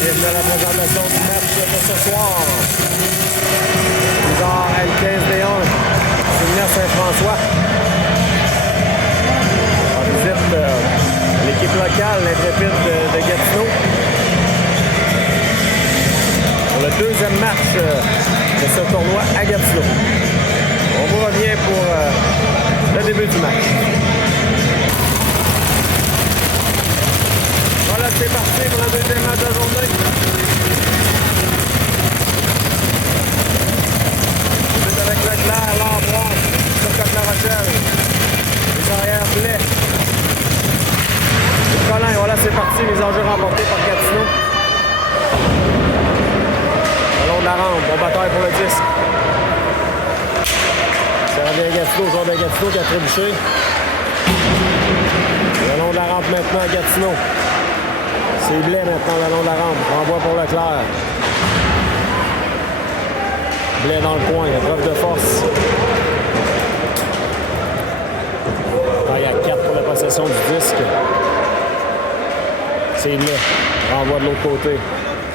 Bienvenue à la présentation du match de ce soir. Bizarre L15D1, Séminaire Saint-François. On visite l'équipe locale, l'Intrépide de Gatineau. Pour le deuxième match de ce tournoi à Gatineau. On vous revient pour le début du match. Voilà, c'est parti pour le deuxième match de la journée. C'est avec Leclerc, Lambroise, Turcotte-La Rochelle, les arrières Blais. Et Colin, voilà, c'est parti, les enjeux remportés par Gatineau. Le long de la rampe, bon bataille pour le disque. Ça revient Gatineau, joueur de Gatineau qui a trébuché. Le long de la rampe maintenant, Gatineau. C'est Blais maintenant le long de la rampe. Renvoi pour Leclerc. Blais dans le coin, épreuve de force. Il y a 4 pour la possession du disque. C'est Blais. Renvoi de l'autre côté.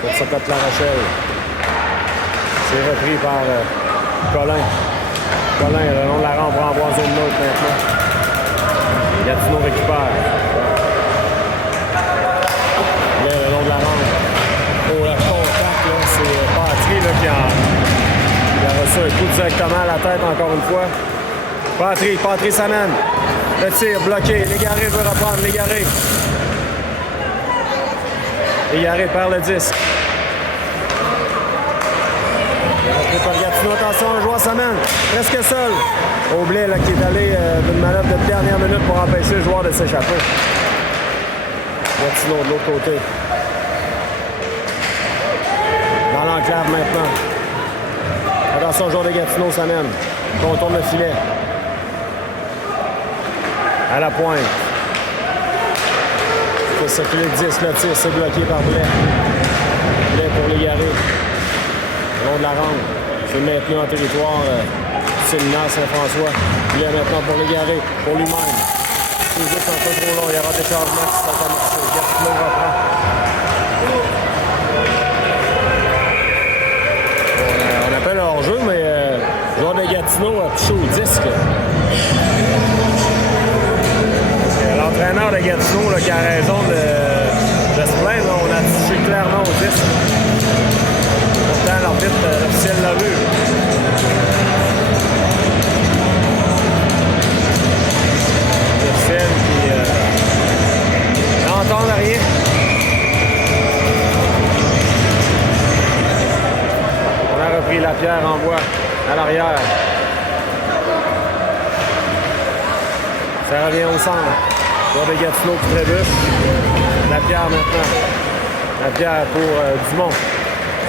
Pour Turcotte-La Rochelle. C'est repris par Colin. Colin, le long de la rampe, renvoie en zone neutre maintenant. Gatineau récupère. Là, le long de la rampe. Pour le contact, c'est Patry qui a reçu un coup directement à la tête encore une fois. Patry s'amène. Le tir bloqué. Légaré veut reprendre. Légaré perd le disque. Par Gatineau, attention, le joueur s'amène. Presque seul. Blais qui est allé d'une manœuvre de dernière minute pour empêcher le joueur de s'échapper. Gatineau de l'autre côté. Dans l'enclave maintenant. Attention, le joueur de Gatineau s'amène. Contourne le filet. À la pointe. Fait circuler le 10, le tir, c'est bloqué par Blais. Blais pour Légaré. Le long de la rampe. C'est maintenu en territoire Séminaire Saint-François. Blais maintenant pour Légaré, pour lui-même. C'est juste un peu trop long. Il y aura des changements qui sont amorcés. Gatineau reprend. On appelle un hors-jeu, mais le joueur de Gatineau a touché au disque. L'entraîneur de Gatineau qui a raison de se plaindre, on a touché clairement au disque. Pourtant, l'arbitre officiel l'a vu. L'officiel qui n'entend rien. On a repris Lapierre en voie à l'arrière. Ça revient au centre. Joueur de Gatineau qui trébuche. Lapierre maintenant. Lapierre pour Dumont.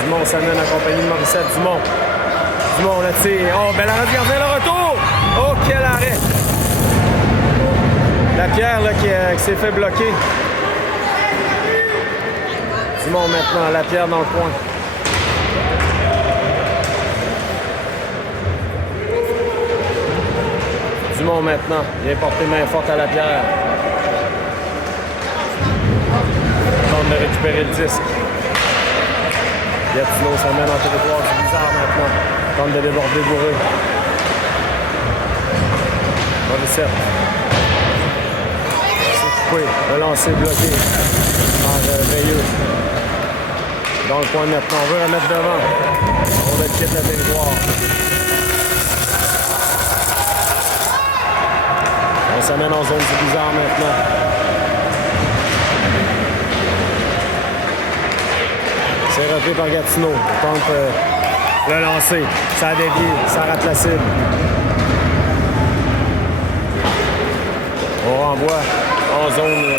Dumont s'amène accompagné de Morissette. Dumont le tire. Oh, belle arrêt de gardien, le retour! Oh, quel arrêt! Lapierre qui s'est fait bloquer. Dumont maintenant. Lapierre dans le coin. Dumont maintenant. Vient porter main forte à Lapierre. Tente de récupérer le disque. Gatineau s'amène en territoire du bizarre maintenant. Tente de déborder Bourré. Morissette. C'est coupé. Le lancer bloqué par Veilleux. Dans le coin maintenant. On veut remettre devant. On va quitter le territoire. On s'amène en zone du bizarre maintenant. C'est repris par Gatineau. On tente le lancer. Ça a dévié. Ça rate la cible. On renvoie en zone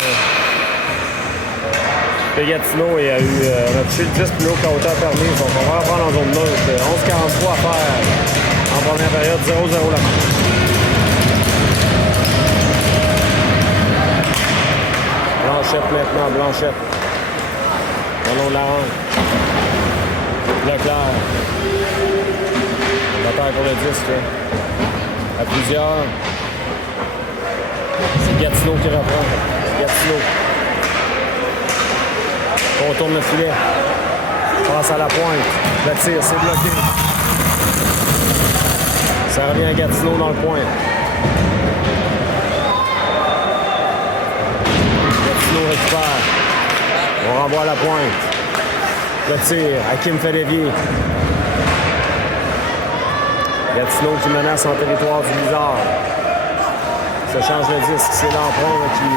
de Gatineau. Il y a eu on a touché le 10 plus haut qu'à hauteur permis. Donc on va reprendre en zone neutre. 11:43 à faire en première période. 0-0 la fin. Blanchette maintenant. Blanchette. Le long de la rampe. Leclerc. Bataille pour le disque. À plusieurs. C'est Gatineau qui reprend. Gatineau. On tourne le filet. Passe à la pointe. Le tir, c'est bloqué. Ça revient à Gatineau dans le point. Gatineau récupère. On renvoie à la pointe. Le tir. Hakim fait dévier. Gatineau qui menace en territoire du Blizzard. Ça change le disque. C'est Lampron qui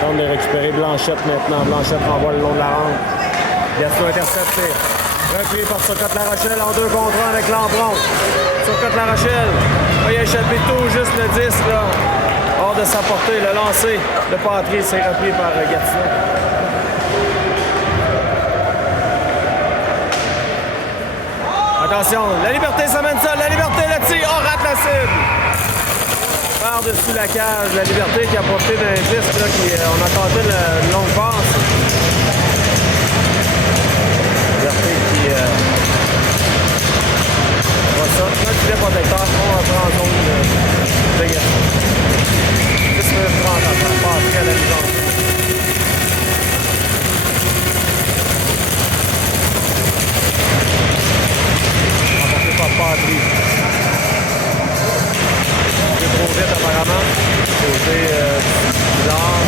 tente de récupérer Blanchette maintenant. Blanchette renvoie le long de la rampe. Gatineau intercepté. Repris par Turcotte-La Rochelle en 2 contre 1 avec Lampron. Turcotte-La Rochelle va y échapper tout juste le disque là, hors de sa portée. Le lancer de Patry, c'est repris par Gatineau. Attention, la Liberté s'amène ça. La Liberté le tire. Oh, rate la cible. Par-dessus la cage, la Liberté qui a porté d'un disque là, on a tenté une longue passe. Liberté qui voit ça. Là, tu l'es protecteur, on va prendre en zone de Gatineau. 10 minutes 30 à faire passer à la mise en jeu. Remporté par Patry. C'est trop vite apparemment. Côté bizarre.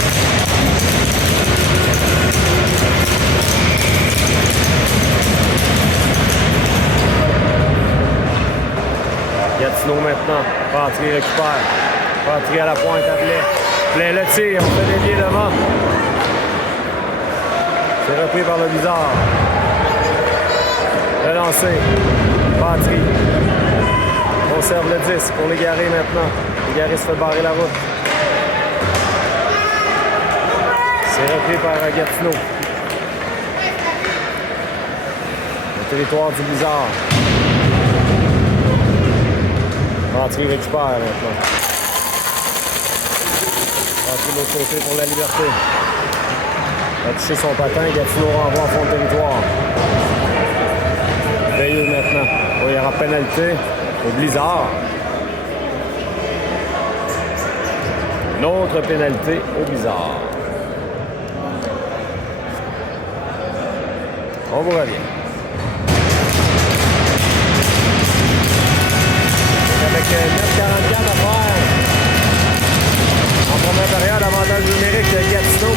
Gatineau maintenant. Patry récupère. Patry à la pointe à Blais. Blais le tire. On fait dévier devant. C'est repris par le Blizzard. Le lancer. Patry. Conserve le disque pour l'égarer maintenant. L'égarer se fait barrer la route. C'est repris par Gatineau. Le territoire du Blizzard. Patry récupère maintenant. Patry de l'autre côté pour la Liberté. Il a touché son patin. Gatineau renvoie en fond de territoire. Veilleux maintenant. Oh, il y aura pénalité au Blizzard. Une autre pénalité au Blizzard. On vous revient. Avec 9,44 à faire. En première période, avantage numérique de Gatineau.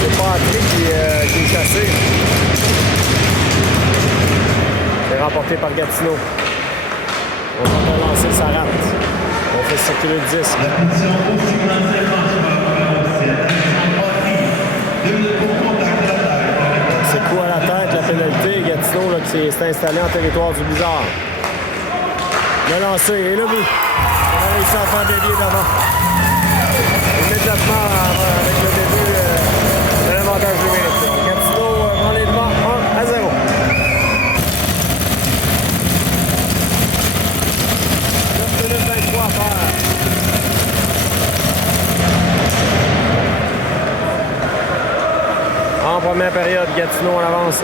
C'est Patry qui est chassé. C'est remporté par Gatineau. On va lancer, ça rate. On fait circuler le disque. C'est coup à la tête, la pénalité. Gatineau là, qui s'est installé en territoire du Blizzard. Le lancer et le but. On a réussi à faire dévier d'avant. Immédiatement avec le début de l'avantage numérique. Gatineau prend les devants 1-0. En première période, Gatineau en avance 1-0.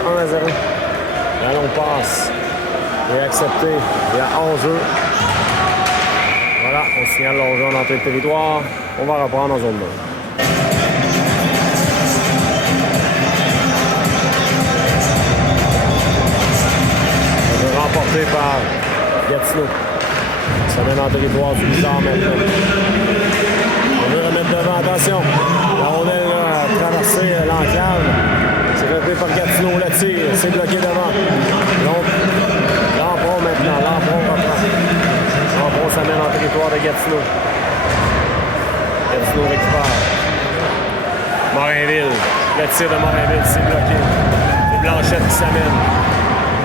La longue passe est acceptée. Il y a 11 jeux. Voilà, on signale l'enjeu en entrée de territoire. On va reprendre en zone 9. Remporté par Gatineau. Ça mène en territoire du Blizzard maintenant. On veut remettre devant, attention. La rondelle a traversé l'enclave. C'est repris par Gatineau, le tir. C'est bloqué devant. Lampron maintenant. Lampron reprend. Lampron s'amène en territoire de Gatineau. Gatineau récupère. Morinville. Le tir de Morinville, c'est bloqué. C'est Blanchette qui s'amène.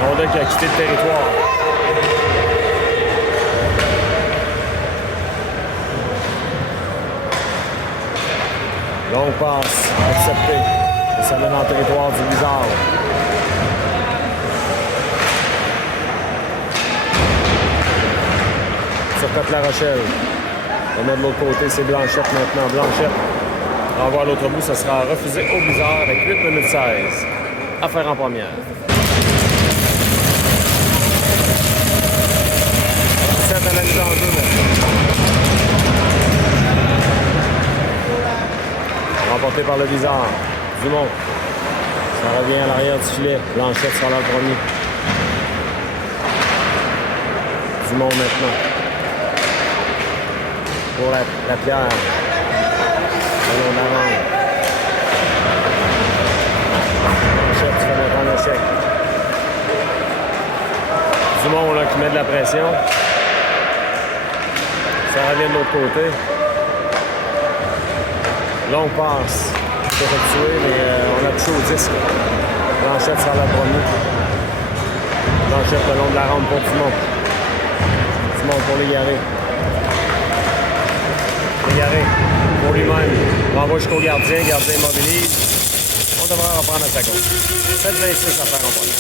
Rondelle qui a quitté le territoire. Longue passe, accepté. Et ça mène en territoire du Blizzard. Turcotte-La Rochelle. On a de l'autre côté, c'est Blanchette maintenant. Blanchette renvoie à l'autre bout, ça sera refusé au Blizzard avec 8 minutes 16. À faire en première. 7 à la mise en jeu maintenant. Remporté par le Blizzard. Dumont. Ça revient à l'arrière du filet. Blanchette sera là le premier. Dumont maintenant. Pour la Pierre. Ballon d'avant. Blanchette qui fait mettre en échec. Dumont là, qui met de la pression. Ça revient de l'autre côté. Longue passe. C'est effectué, mais on a touché au disque. Blanchette sera là le premier. Blanchette le long de la rampe pour Dumont. Dumont pour Légaré. Légaré pour lui-même. Renvoie jusqu'au gardien. Gardien immobilise. On devrait reprendre à sa gauche. 7-26 à faire en premier.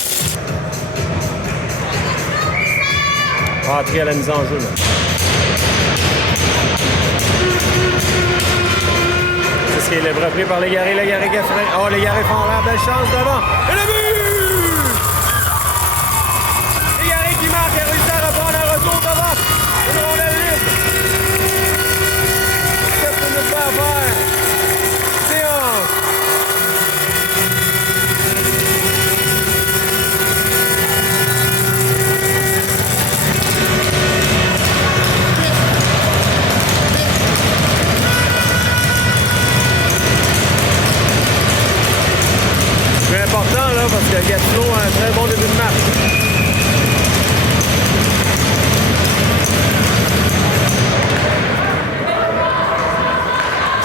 Rentrer à la mise en jeu. Là. C'est ce qui est libre repris par Légaré. Légaré qui a frein. Oh, Légaré font l'air. Belle chance devant. Et le but! Légaré qui marque. Il a réussi à reprendre un retour devant. Une rondelle libre. Qu'est-ce qu'on nous fait à faire? Séance. C'est important là parce que Gatineau a un très bon début de match.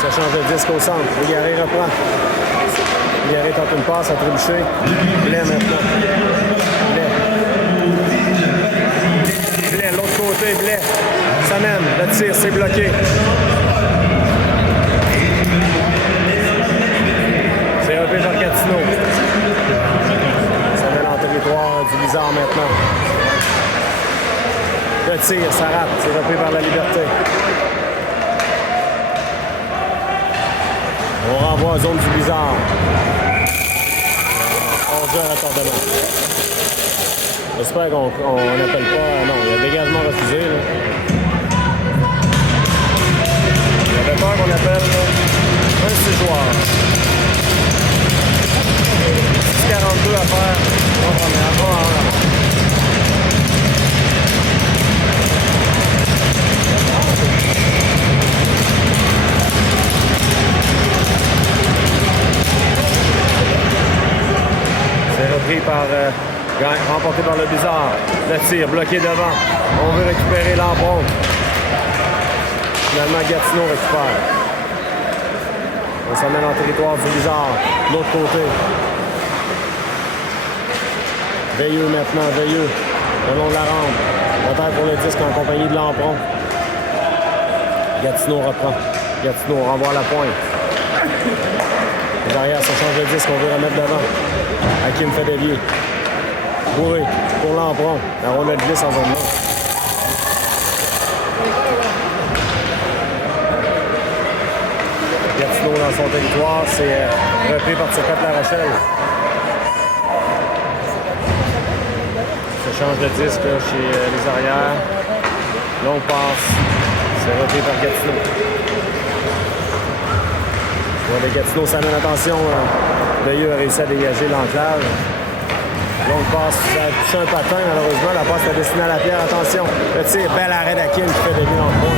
Ça change de disque au centre. Légaré reprend. Légaré tente une passe à trébucher. Blais maintenant. Blais. Blais, l'autre côté, Blais. Ça mène. Le tir, c'est bloqué. C'est repris par Gatineau. Ça mène en territoire du Blizzard maintenant. Le tir, ça rate. C'est repris par la Liberté. On renvoie en zone du Blizzard. 11 heures retardement. J'espère qu'on n'appelle pas... Non, il y a dégagement refusé. Là. J'avais peur qu'on appelle un de ses joueurs. 42 à faire. On va c'est repris par... remporté par le Blizzard. Le tir bloqué devant. On veut récupérer l'embron. Finalement, Gatineau récupère. On s'amène en territoire du Blizzard. De l'autre côté. Veilleux maintenant, Veilleux. Le long de la rampe. Peut-être pour le disque en compagnie de l'empron. Gatineau reprend. Gatineau renvoie à la pointe. Derrière, ça change de disque, on veut remettre devant. Hakim fait dévier. Bourré pour l'empron. La rondelle glisse en zone là. Gatineau dans son territoire, c'est repris par Turcotte La Rochelle. Ça change de disque là, chez les arrières. Longue passe. C'est repris par Gatineau. Ouais, les Gatineau s'amène, attention. Veilleux a réussi à dégager l'enclave. Longue passe, ça a touché un patin malheureusement. La passe est destinée à la pierre. Attention, le tir, bel arrêt d'Hakim qui fait début dans le coin.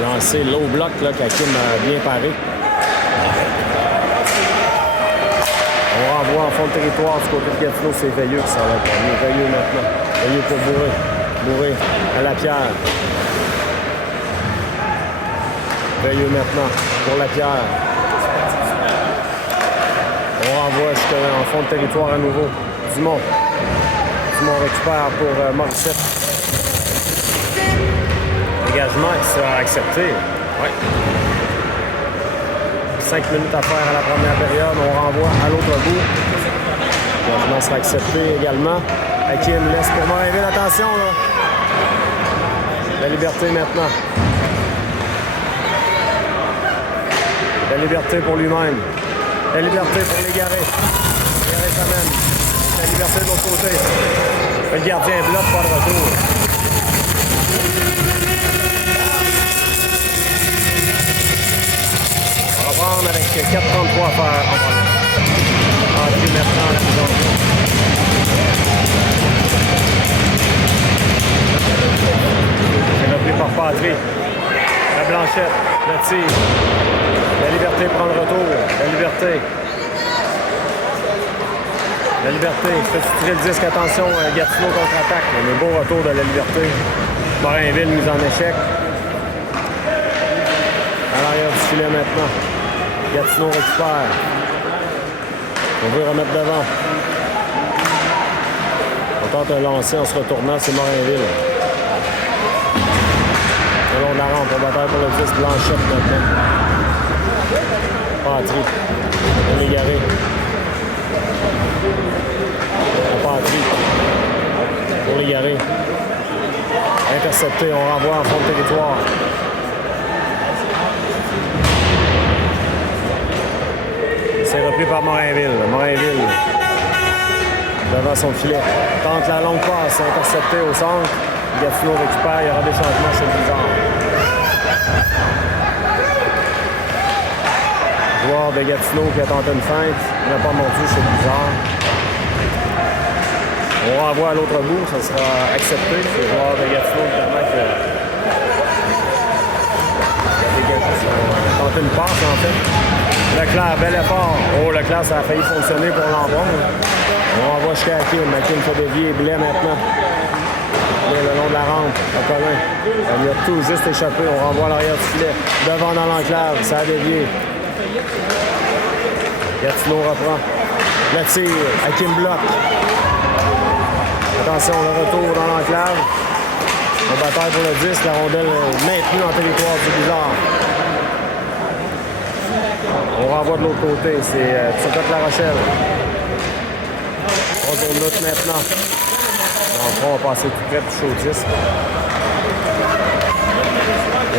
Lancé low block là, qu'Hakim a bien paré. On renvoie en fond de territoire du côté de Gatineau. C'est Veilleux qui s'en va premier. Veilleux maintenant. Veilleux pour Bourré. Bourré à la pierre. Veilleux maintenant pour la pierre. On renvoie jusqu'en fond de territoire à nouveau. Dumont. Dumont récupère pour Morissette. Dégagement qui sera accepté. Ouais. 5 minutes à faire à la première période. On renvoie à l'autre bout. Le dégagement sera accepté également. Hakim laisse pour Morinville. Attention là. La Liberté maintenant. La Liberté pour lui-même. La Liberté pour Légaré. Légaré s'amène. La Liberté de l'autre côté. Le gardien bloque, pas de retour. On va prendre attendre avec 4,33 à faire en première. Patry maintenant à la maison. C'est repris par Patry. La Blanchette, le tir. La Liberté prend le retour. La Liberté. La Liberté. Fait tirer le disque. Attention, Gatineau contre-attaque. Le beau retour de la Liberté. Morinville mise en échec. À l'arrière du filet maintenant. Gatineau récupère. On veut remettre devant. On tente un lancer en se retournant, c'est Morinville. Le long de la rampe, on bataille pour le 10, Blanchette maintenant. Patry. On est garé. Patry. Pour les garer. Intercepté, on renvoie en fond de territoire. C'est repris par Morinville. Morinville, devant son filet, tente la longue passe, intercepté au centre. Gatineau récupère, il y aura des changements chez le Blizzard. Joueur de Gatineau qui a tenté une feinte, il n'a pas monté chez le Blizzard. On renvoie à l'autre bout, ça sera accepté. C'est le joueur de Gatineau notamment qui a dégagé tenté une passe en fait. Leclerc, bel effort. Oh, Leclerc, ça a failli fonctionner pour l'embauche. On envoie jusqu'à Hakim. Hakim fait dévier. Blais maintenant. Blais le long de la rampe. À Colin. Il a tout juste échappé. On renvoie à l'arrière du filet. Devant dans l'enclave. Ça a dévié. Gatineau reprend. Le tir. Hakim bloque. Attention, le retour dans l'enclave. On bataille pour le 10. La rondelle maintenue en territoire du Blizzard. On renvoie de l'autre côté, c'est Turcotte-La Rochelle. On tourne l'autre maintenant. On va passer tout près, toucher au 10.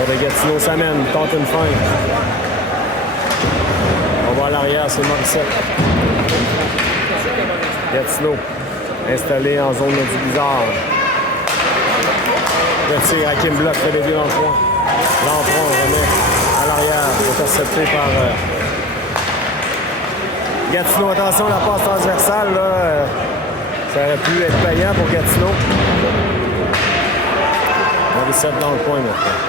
Le Gatineau s'amène, tente une feinte. On va à l'arrière, c'est Morissette. Gatineau, installé en zone du Blizzard. Le tir, Hakim bloque, fait des dans le coin. L'entrant, on remet à l'arrière, intercepté par... Gatineau, attention, la passe transversale, là, ça aurait pu être payant pour Gatineau. Morissette dans le coin maintenant.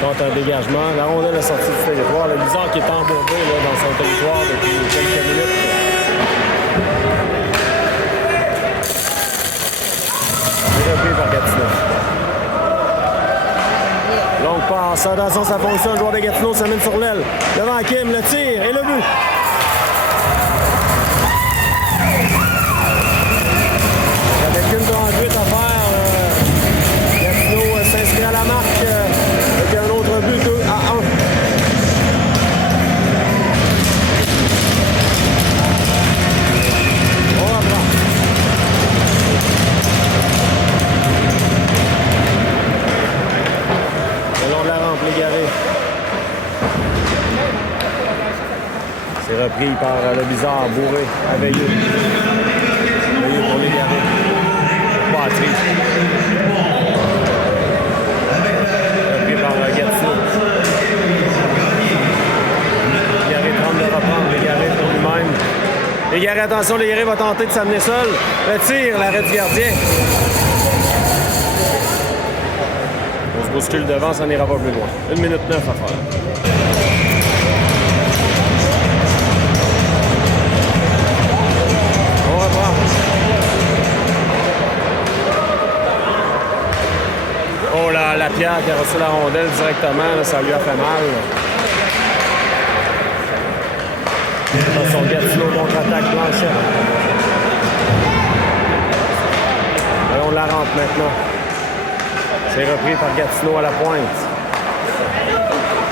Tente un dégagement. La rondelle est sortie du territoire. Le Blizzard qui est embourbé là, dans son territoire depuis quelques minutes. C'est repris par Gatineau. Longue passe, attention, ça fonctionne. Le joueur de Gatineau s'amène sur l'aile. Devant Kim, le tir et le but. Avec une 38 à faire, Gatineau s'inscrit à la marque avec un autre but 2 à 1. On reprend. Le long de la rampe, Légaré. C'est repris par le Blizzard, bourré à Veilleux. Veilleux pour Légaré. Patry. Repris par Gatineau. Légaré tente de reprendre. Légaré pour lui-même. Légaré, attention, Légaré va tenter de s'amener seul. Le tir, l'arrêt du gardien. On se bouscule devant, ça n'ira pas plus loin. 1 minute 9 à faire. On reprend. Oh là, la Pierre qui a reçu la rondelle directement, là, ça lui a fait mal. Dans son Gatineau contre-attaque Blanchette. On la rampe maintenant. C'est repris par Gatineau à la pointe.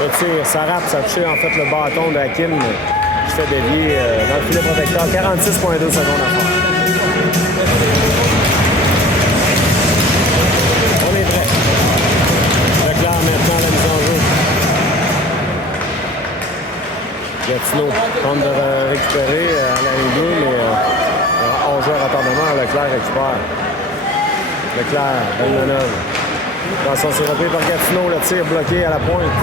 Le tir, ça rate, ça a touché en fait le bâton de Hakim qui fait dévier dans le filet protecteur. 46,2 secondes à faire. On est prêt. Leclerc maintenant la mise en jeu. Gatineau tente de récupérer à la ligne 2, mais on joue à retardement. Leclerc récupère. Leclerc, belle manœuvre. Attention, c'est repris par Gatineau, le tir bloqué à la pointe.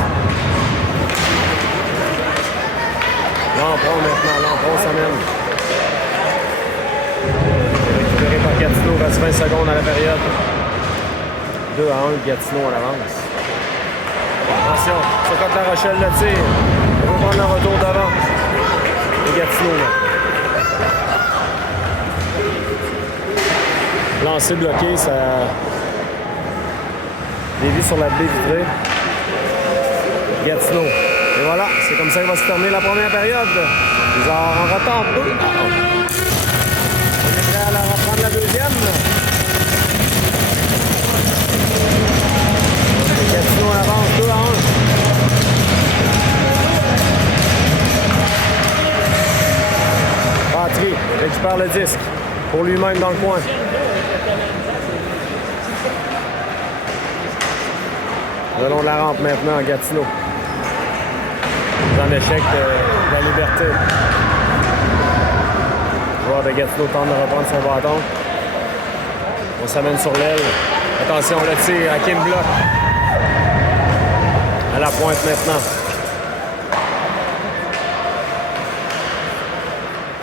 Lampron maintenant. Lampron s'amène. Récupéré par Gatineau. Il reste 20 secondes à la période. 2-1, Gatineau en avance. Attention, Socotte La Rochelle le tire. On va prendre le retour devant. Et Gatineau là. Lancé bloqué, ça dévie sur la baie vitrée. Gatineau. Et voilà, c'est comme ça qu'il va se terminer la première période. Ils en retardent 2-1. On est prêt à reprendre la deuxième. Gatineau en avance 2-1. Patry récupère le disque pour lui-même dans le coin. Le long de la rampe maintenant, Gatineau. En échec de la Liberté. Le joueur de Gatineau tente de reprendre son bâton. On s'amène sur l'aile. Attention, le tir. Hakim bloque. À la pointe maintenant.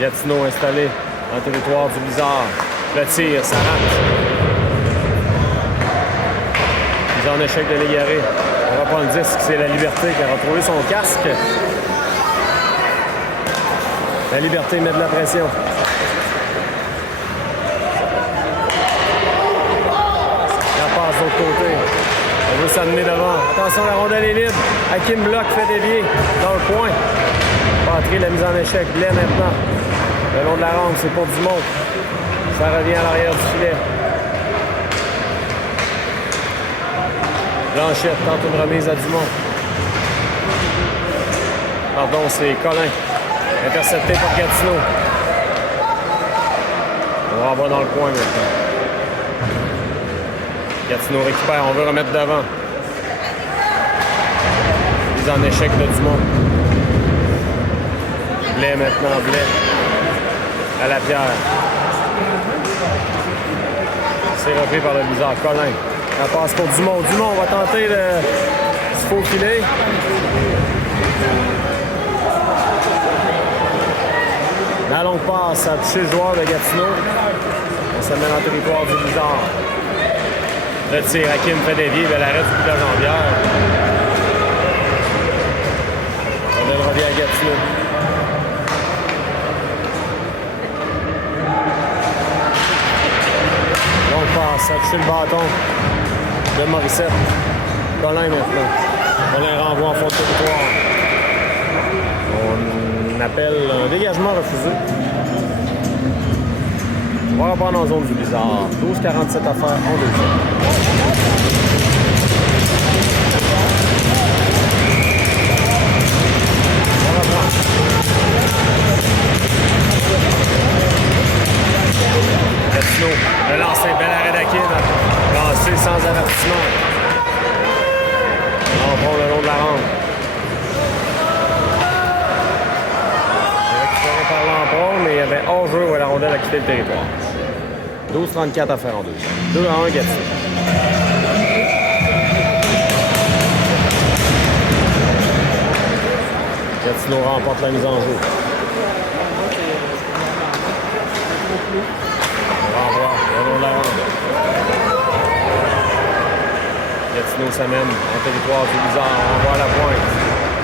Gatineau installé en territoire du Blizzard. Le tir, ça rate. Mise en échec de Légaré. On reprend le disque, c'est la Liberté qui a retrouvé son casque. La Liberté met de la pression. La passe de l'autre côté. On veut s'amener devant. Attention, la rondelle est libre. Hakim bloque, fait dévier dans le coin. Patry, la mise en échec. Blais maintenant. Le long de la rampe, c'est pour Dumont. Ça revient à l'arrière du filet. Blanchette tente une remise à Dumont. Pardon, c'est Collin. Intercepté par Gatineau. On renvoie dans le coin maintenant. Gatineau récupère, on veut remettre devant. Mise en échec de Dumont. Blais maintenant, Blais. À la pierre. C'est repris par le Blizzard. Collin. La passe pour Dumont. Dumont va tenter de se faufiler. La longue passe a touché le joueur de Gatineau. On s'amène en territoire du Blizzard. Le tir, Hakim fait dévier, mais l'arrêt du coup de la jambière. On revient à Gatineau. Longue passe, a touché le bâton de Morissette. Collin maintenant. Collin renvoie en fond de territoire. On appelle un dégagement refusé. On va reprendre en zone du Blizzard. 12-47 à faire en deuxième. On reprend. Gatineau, le lancer, bel arrêt d'Hakim. Lancé sans avertissement. On prend le long de la rampe. Par Lampron, mais il y avait hors-jeu où la rondelle a quitté le territoire. 12-34 à faire en deuxième. 2-1 Gatineau. Gatineau remporte la mise en jeu. On renvoie le long de la rampe. Gatineau s'amène en territoire du Blizzard. On renvoie à la pointe.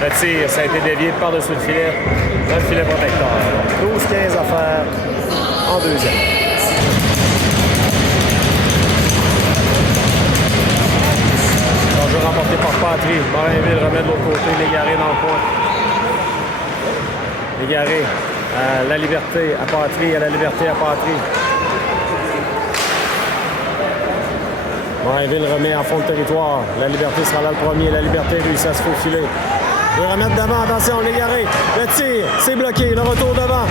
Le tir, ça a été dévié par-dessus le filet. Dans le filet protecteur. 12-15 à faire en deuxième. Jeu remporté par Patry. Morinville remet de l'autre côté. Légaré dans le coin. Légaré à la Liberté, à Patry, à la Liberté, à Patry. Morinville remet en fond de territoire. La Liberté sera là le premier. La Liberté réussit à se faufiler. Il veut remettre devant, attention, Légaré. Le tir, c'est bloqué. Le retour devant.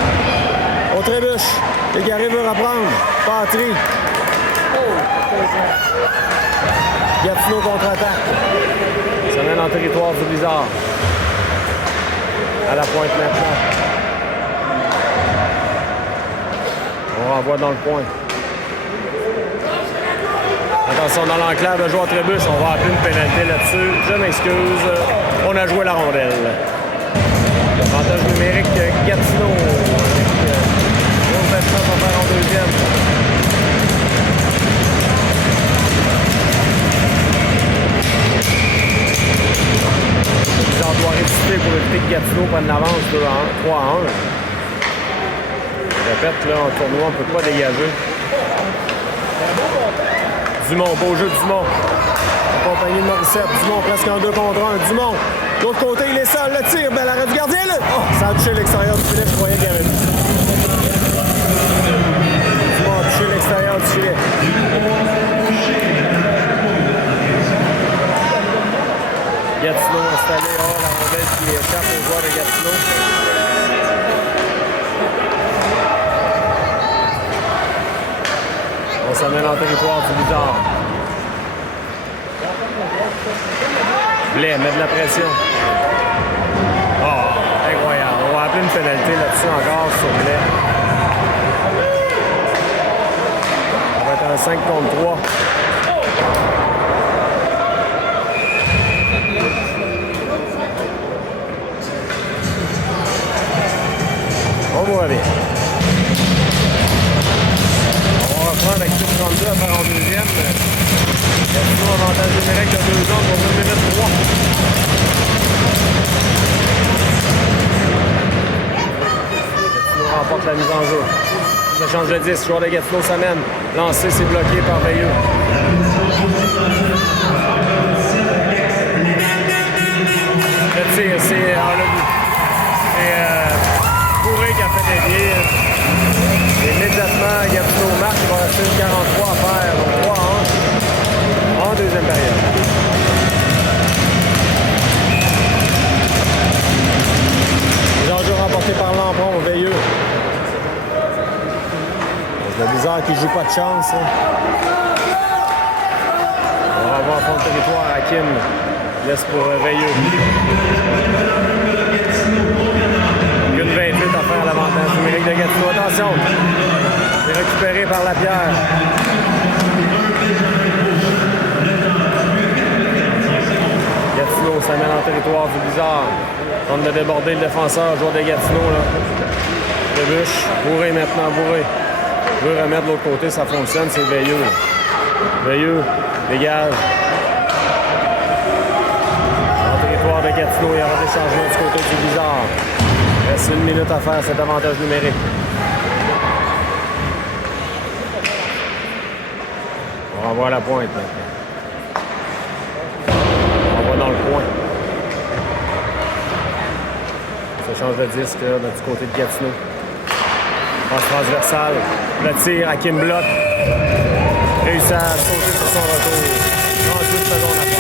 On trébuche. Légaré veut reprendre. Patry. Gatineau contre-attaque. Ça mène en territoire du Blizzard. À la pointe maintenant. On renvoie dans le coin. Attention dans l'enclave, le joueur trébuche. On va appeler une pénalité là-dessus. Je m'excuse. On a joué la rondelle. Avantage numérique Gatineau. Gros Vincent va faire en deuxième. Ils en doivent réciter pour éviter que Gatineau prenne l'avance 3-1. Je répète, là, en tournoi, on ne peut pas dégager. Dumont, beau jeu de Dumont. Accompagné de Morissette. Dumont presque en 2 contre 1. Dumont, de l'autre côté, il est seul. Le tir, bel arrêt du gardien. Là. Oh, ça a touché l'extérieur du filet. Je croyais qu'il y avait but. Dumont a touché l'extérieur du filet. Gatineau installé. Oh, la rondelle qui échappe aux joueurs de Gatineau. On s'amène en territoire du Bizarre. Blais met de la pression. Oh, incroyable. On va appeler une pénalité là-dessus encore sur Blais. Ça va être un 5 contre 3. On va bien. On va reprendre avec 32 à faire en deuxième. Il y a toujours un avantage numérique de 2 ans pour 1 minute 3. Gatineau remporte la mise en jeu. Ça change de 10. Joueur de Gatineau s'amène. Lancé, c'est bloqué par Veilleux. Le tir, c'est en le but. Bourré qui a fait dévier. Immédiatement, Gatineau marque. Il va rester une 43 à faire. Donc 3-1 en deuxième période. Les enjeux remportés par Lampron, Veilleux. C'est bizarre qu'il ne joue pas de chance. Hein. On va avoir fond de territoire. Hakim laisse pour Veilleux. Une 28 à faire à l'avantage numérique de Gatineau. Attention! C'est récupéré par Lapierre. Gatineau s'amène en territoire du Bizarre. Tente de déborder le défenseur, joueur de Gatineau. Trébuche. Bourré maintenant, Bourré. Veut remettre de l'autre côté, ça fonctionne, c'est Veilleux. Veilleux, dégage. En territoire de Gatineau, il y aura des changements du côté du Bizarre. Il reste 1 minute à faire cet avantage numérique. On renvoie à la pointe maintenant. On va dans le coin. Ça change de disque là, du côté de Gatineau. Passe transversale. Le tir à Kim Block. Réussit à sauter sur son retour. 38 secondes à faire.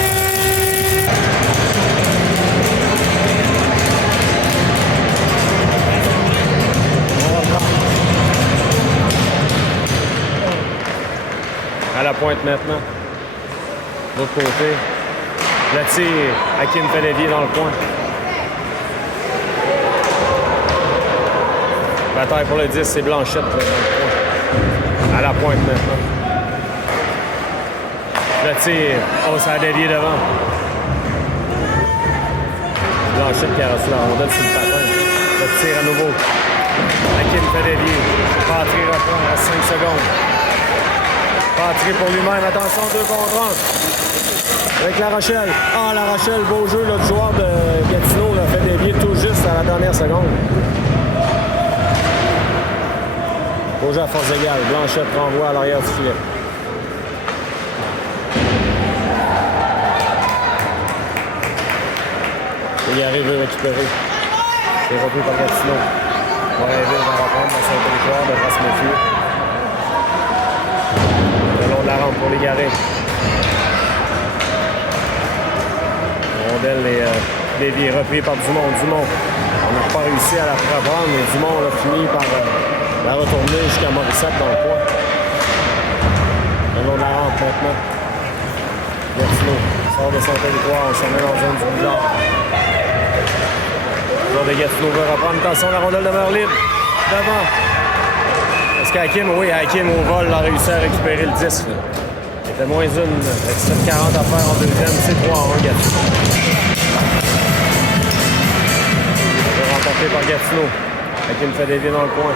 À la pointe maintenant. De l'autre côté. Le tir, Hakim fait dévier dans le coin. Bataille pour le 10, c'est Blanchette là, dans le coin. À la pointe maintenant. Le tir. Oh, ça a dévié devant. Blanchette qui a reçu la rondelle sur le patin. Le tir à nouveau. Hakim fait dévier. Patry reprend à 5 secondes. Patry pour lui-même. Attention, 2 contre 1. Avec La Rochelle. Ah, La Rochelle, beau jeu. Le joueur de Gatineau a fait dévier tout juste à la dernière seconde. Beau jeu à force égale. Blanchette renvoie à l'arrière du filet. Il y arrive à récupérer. C'est repris par Gatineau. Morinville va reprendre dans son territoire, devra se méfier. Le long de la rampe pour les garer. Rondelle est dévié, repris par Dumont. Dumont, on n'a pas réussi à la reprendre, mais Dumont a fini par la retourner jusqu'à Morissette dans le coin. Le long de la rampe maintenant. Gatineau sort de son territoire, on s'en met dans zone du Bizarre. Le joueur de Gatineau veut reprendre. Attention, la rondelle demeure libre. Devant. Est-ce qu'Hakim, oui, Hakim au vol a réussi à récupérer le 10. Là. Il était moins une. Avec 7,40 à faire en deuxième. C'est 3-1 Gatineau. On veut remporter Remporté par Gatineau. Hakim fait dévier dans le coin.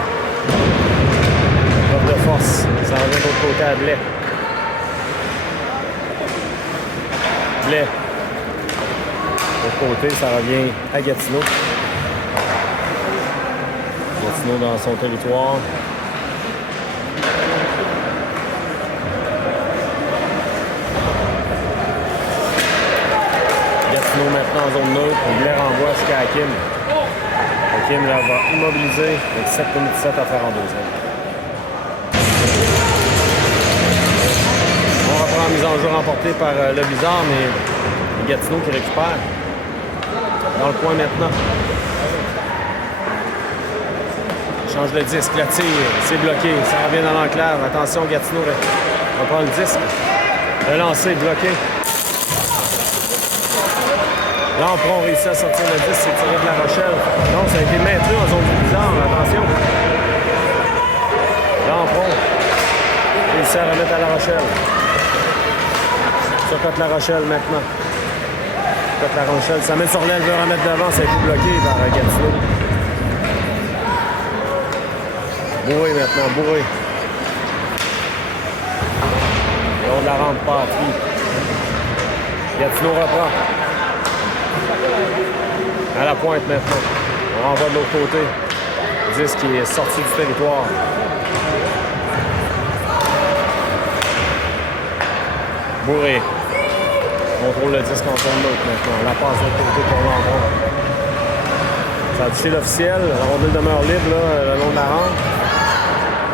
Preuve de force. Ça revient de l'autre côté à Blais. Blais. De l'autre côté, ça revient à Gatineau. Gatineau dans son territoire. Gatineau maintenant en zone neutre. Blais renvoie jusqu'à Hakim. Hakim là, va immobiliser avec 7 minutes 7 à faire en deuxième. On reprend la mise en jeu remportée par le Blizzard, mais Gatineau qui récupère. Dans le coin maintenant. Change le disque, la tire, c'est bloqué, ça revient dans l'enclave. Attention, Gatineau reprend le disque. Le lancer bloqué. Lampron réussit à sortir le disque, c'est tiré de La Rochelle. Non, ça a été maintenu en zone bizarre, attention. Lampron réussit à remettre à La Rochelle. Sur Côte La Rochelle maintenant. Côte La Rochelle, ça met sur l'aile, veut remettre devant, ça a été bloqué par Gatineau. Bourré maintenant, Bourré. Le long de la rampe, Patry. Gatineau reprend. À la pointe maintenant. On renvoie de l'autre côté. 10 qui est sorti du territoire. Bourré. Contrôle le disque en zone neutre maintenant. La passe de l'autre côté pour l'endroit. Ça a touché l'officiel. La rondelle demeure libre là, le long de la rampe.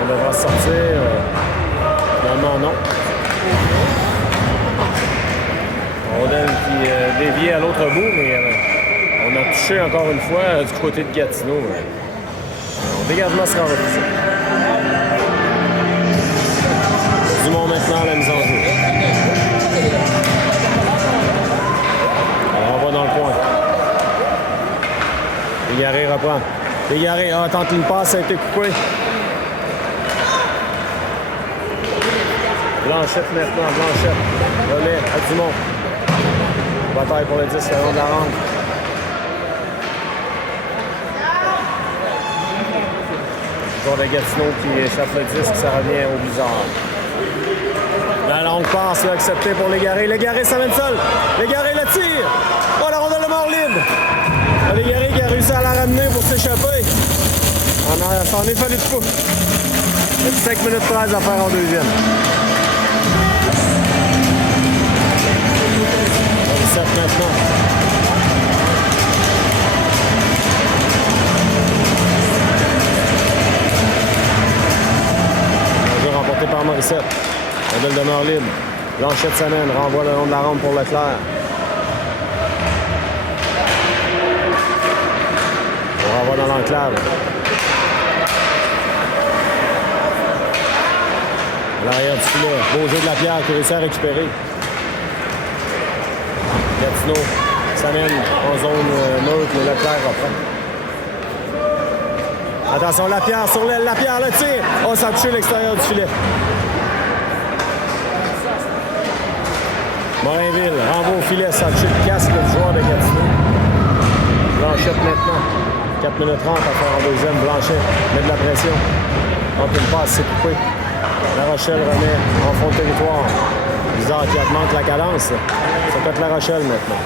On devra sortir. Finalement, non. Rondelle qui déviait à l'autre bout, mais on a touché encore une fois du côté de Gatineau. Le dégagement sera refusé. Dumont maintenant à la mise en jeu. On renvoie dans le coin. Légaré reprend. Légaré tente une passe, ça a été coupé. Blanchette maintenant, Blanchette. Relais à Dumont. Bataille pour le 10, le long de la rampe. Joueur de Gatineau qui échappe le disque, ça revient au Blizzard. La longue passe acceptée pour Légaré. Légaré s'amène seul. Légaré le tire. Oh, la rondelle de mort libre. Légaré qui a réussi à la ramener pour s'échapper. Ça en est fallu de fou. Il y a 5 minutes 13 à faire en deuxième. 7 maintenant. Un jeu remporté par Morissette. Rondelle demeure libre. Blanchette s'amène, renvoie le long de la rampe pour Leclerc. On renvoie dans l'enclave. À l'arrière du filet. Beau jeu de Lapierre qui réussit à récupérer. Gatineau s'amène en zone neutre, mais Leclerc reprend. Attention, Lapierre sur l'aile, Lapierre le tire. Oh, ça a touché l'extérieur du filet. Morinville renvoie au filet, ça a touché le casque du joueur de Gatineau. Blanchette maintenant. 4 minutes 30 à faire en deuxième. Blanchette met de la pression. Donc une passe, c'est coupé. La Rochelle remet en fond de territoire. Bizarre qui augmente la cadence. Ça peut être La Rochelle maintenant.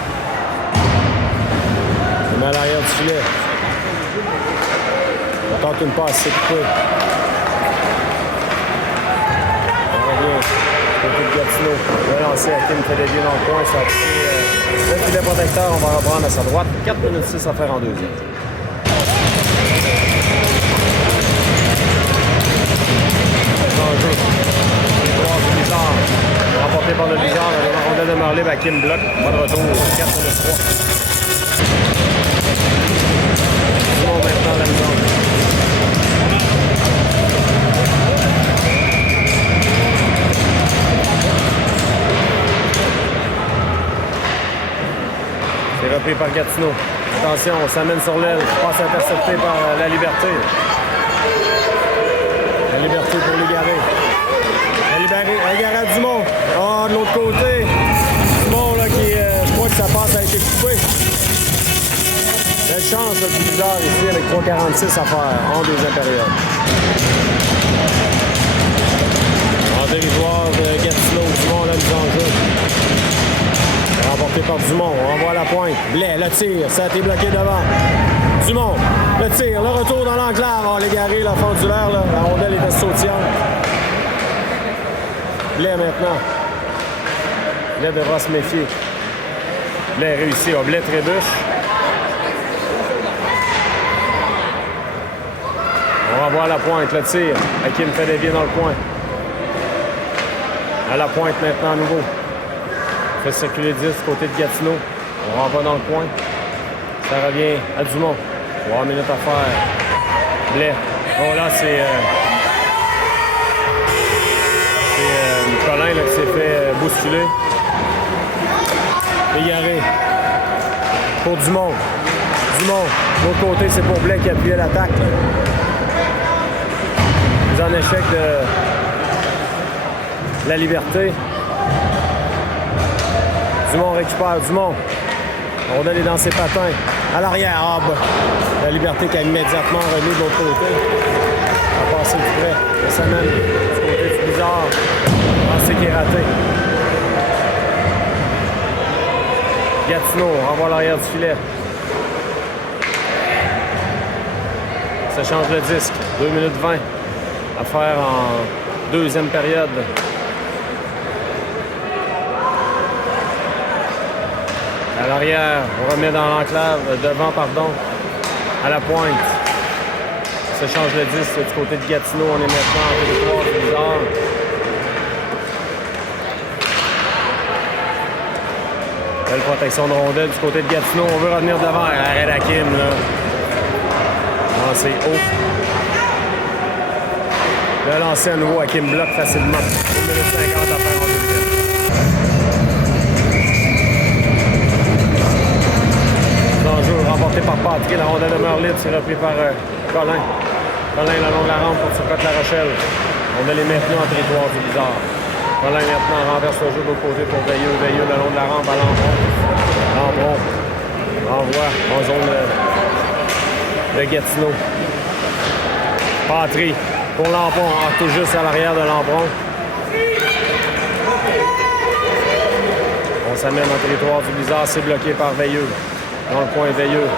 Il met à l'arrière du filet. On tente une passe, c'est coupé. On revient. Côté de Gatineau. Relancé à Kim Fédélier dans le coin. Ça a touché le filet protecteur. On va reprendre à sa droite. 4 minutes 6 à faire en deuxième. Remporté par le Blizzard, la rondelle demeure libre à Kim Bloch. Pas de retour, 4 sur le 3. Dumont maintenant la mise en jeu. C'est repris par Gatineau. Attention, on s'amène sur l'aile. Passe intercepté par la Liberté. La Liberté pour Légaré. Légaré à Dumont. De l'autre côté. Dumont, là, qui, je crois que sa passe a été coupée. Le chance là, du bizarre ici avec 3,46 à faire en deuxième période. En territoire de Gatineau, Dumont la mise en jeu. Remporté par Dumont, on envoie à la pointe. Blais, le tir, ça a été bloqué devant. Dumont, le tir, le retour dans l'enclave. Oh, l'égaré, la fondulaire, là. La rondelle était sautillante. Blais maintenant. Blais devra se méfier. Blais réussi. Oh, Blais trébuche. On va voir la pointe, le tir. Hakim fait dévier dans le coin. À la pointe maintenant à nouveau. Fait circuler 10 du côté de Gatineau. On rentre dans le coin. Ça revient à Dumont. 3 minutes à faire. Blais. Oh là, c'est Colin là, qui s'est fait bousculer. Égaré. Pour Dumont. Dumont. De l'autre côté, c'est pour Blais qui appuyait l'attaque. Mise en échec de la Liberté. Dumont récupère. Dumont. On est dans ses patins. À l'arrière. Ah, bah. La Liberté qui a immédiatement remis de l'autre côté. On va passer du près. Et ça mène du côté du bizarre. On sait qu'il est raté. Gatineau renvoie l'arrière du filet. Ça change le disque. 2 minutes 20 à faire en deuxième période. À l'arrière, on remet dans l'enclave, devant, pardon, à la pointe. Ça change le disque du côté de Gatineau. On est maintenant en territoire bizarre. Belle protection de rondelle du côté de Gatineau. On veut revenir devant. Arrête Hakim, là. Lancé haut. Le lancer à nouveau, Hakim bloque facilement. 1 minute 50 à faire en deuxième. L'enjeu remporté par Patry. La rondelle demeure libre. C'est repris par Colin. Colin, le long de la rampe pour Turcotte La Rochelle. On a les maintenus en territoire du bizarre. Colin maintenant renverse le jeu de l'autre côté pour Veilleux. Veilleux le long de la rampe à Lambron. Lambron renvoie en zone de Gatineau. Patry pour Lambron, tout juste à l'arrière de Lambron. On s'amène en territoire du bizarre. C'est bloqué par Veilleux. Dans le coin, Veilleux.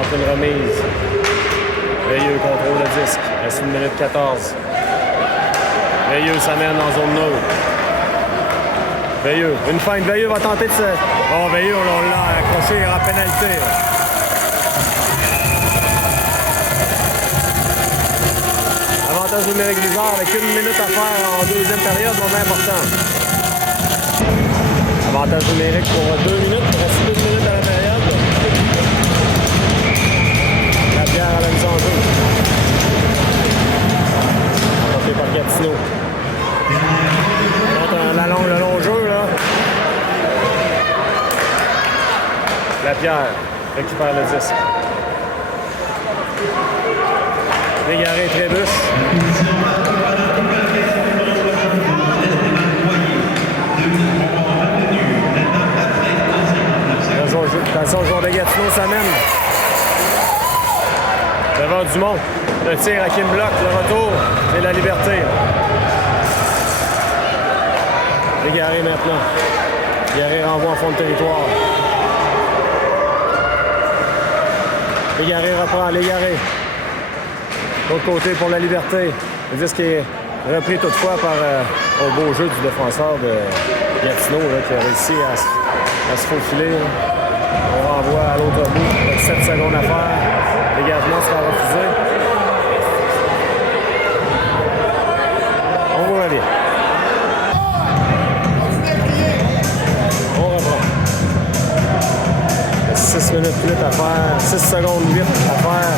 Entre une remise. Veilleux contrôle le disque. Reste 1 minute 14. Veilleux s'amène en zone neutre. Veilleux. Une feinte. Veilleux va tenter de se... Oh, Veilleux, on l'a accroché en pénalité. Avantage numérique bizarre avec 1 minute à faire en deuxième période, moment important. Avantage numérique pour 2 minutes. Il reste 1 minute à la période. La Pierre à la mise en jeu. Porté par Gatineau. Le long jeu, là. La Pierre récupère le disque. Légaré trébuche. Attention, le joueur de Gatineau s'amène. Devant Dumont. Le tir à Kim bloque. Le retour. C'est la Liberté. Légaré maintenant. Légaré renvoie en fond de territoire. Légaré reprend. Légaré. L'autre côté pour la Liberté. Le disque est repris toutefois par au beau jeu du défenseur de Gatineau là, qui a réussi à se faufiler. Là. On renvoie à l'autre bout. Avec 7 secondes à faire. Dégagement sera refusé. On vous revient. On reprend. 6 minutes 8 à faire. 6 secondes 8 à faire.